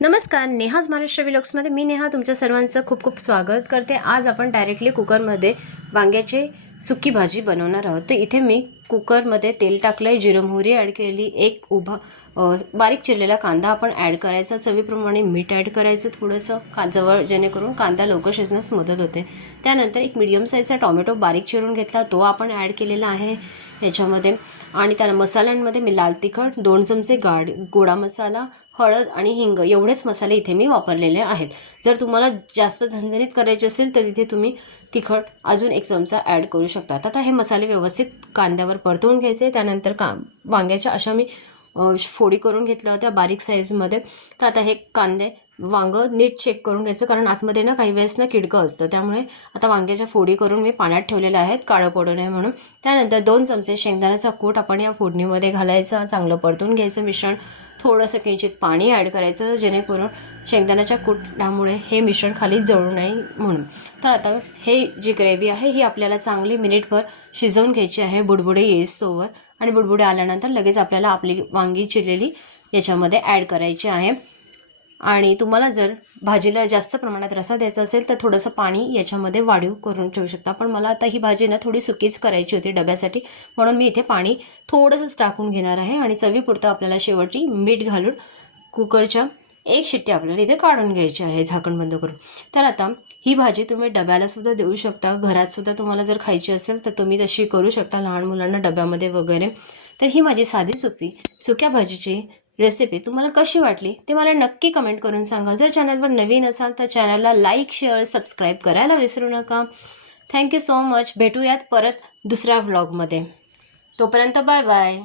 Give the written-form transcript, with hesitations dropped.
नमस्कार, नेहाज महाराष्ट्र व्लॉग्समध्ये मी नेहा तुमच्या सर्वांचं खूप खूप स्वागत करते। आज आपण डायरेक्टली कुकरमध्ये वांग्याची सुकी भाजी बनवणार आहोत। तर इथे मी कुकरमध्ये तेल टाकलं आहे, जिरं मोहरी ॲड केली, एक बारीक चिरलेला कांदा आपण ॲड करायचा, चवीप्रमाणे मीठ ॲड करायचं थोडंसं जवळ, जेणेकरून कांदा लवकर शिजण्यास मदत होते। त्यानंतर एक मीडियम साईजचा टोमॅटो बारीक चिरून घेतला, तो आपण ॲड केलेला आहे याच्यामध्ये। आणि त्या मसाल्यांमध्ये मी लाल तिखट, 2 चमचे गोडा मसाला, हळद आणि हिंग एवढेच मसाले इथे मी वापरलेले आहेत। जर तुम्हाला जास्त झणझणीत करायचे असेल तर इथे तुम्ही तिखट अजून 1 चमचा ॲड करू शकता। आता हे मसाले व्यवस्थित कांद्यावर परतवून घ्यायचे। त्यानंतर वांग्याच्या अशा मी फोडी करून घेतल्या होत्या बारीक साईजमध्ये। तर आता हे कांदे वांगं नीट चेक करून घ्यायचं, कारण आतमध्ये ना काही वेळेस ना किडकं असतं, त्यामुळे आता वांग्याच्या फोडी करून मी पाण्यात ठेवलेल्या आहेत काळं पडू नये म्हणून। त्यानंतर 2 चमचे शेंगदाण्याचा कूट आपण या फोडणीमध्ये घालायचं, चांगलं परतून घ्यायचं मिश्रण। थोडंसं किंचित पाणी ॲड करायचं, जेणेकरून शेंगदाण्याच्या कुटामुळे हे मिश्रण खाली जळू नये म्हणून। तर आता हे जी ग्रेव्ही आहे ही आपल्याला चांगली मिनिटभर शिजवून घ्यायची आहे, बुडबुडे येईस्तोवर। आणि बुडबुडे आल्यानंतर लगेच आपल्याला आपली वांगी चिरलेली याच्यामध्ये ॲड करायची आहे। आणि तुम्हाला जर भाजीला जास्त प्रमाणात रसा द्यायचा असेल तर थोडंसं पाणी याच्यामध्ये वाढीव करून ठेवू शकता। पण मला आता ही भाजी ना थोडी सुकीच करायची होती डब्यासाठी, म्हणून मी इथे पाणी थोडंसंच टाकून घेणार आहे। आणि चवीपुरतं आपल्याला शेवटी मीठ घालून कुकरच्या 1 शिट्टी आपल्याला इथे काढून घ्यायची आहे झाकण बंद करून। तर आता ही भाजी तुम्ही डब्यालासुद्धा देऊ शकता, घरातसुद्धा तुम्हाला जर खायची असेल तर तुम्ही तशी करू शकता, लहान मुलांना डब्यामध्ये वगैरे। तर ही माझी साधी सोपी सुक्या भाजीची रेसिपी तुम्हाला कशी वाटली ते मला नक्की कमेंट करून सांगा। जर चॅनलवर नवीन असाल तर चॅनलला लाईक, शेअर, सबस्क्राईब करायला विसरू नका। Thank you so much. भेटूयात परत दुसऱ्या व्लॉगमध्ये, तोपर्यंत बाय बाय।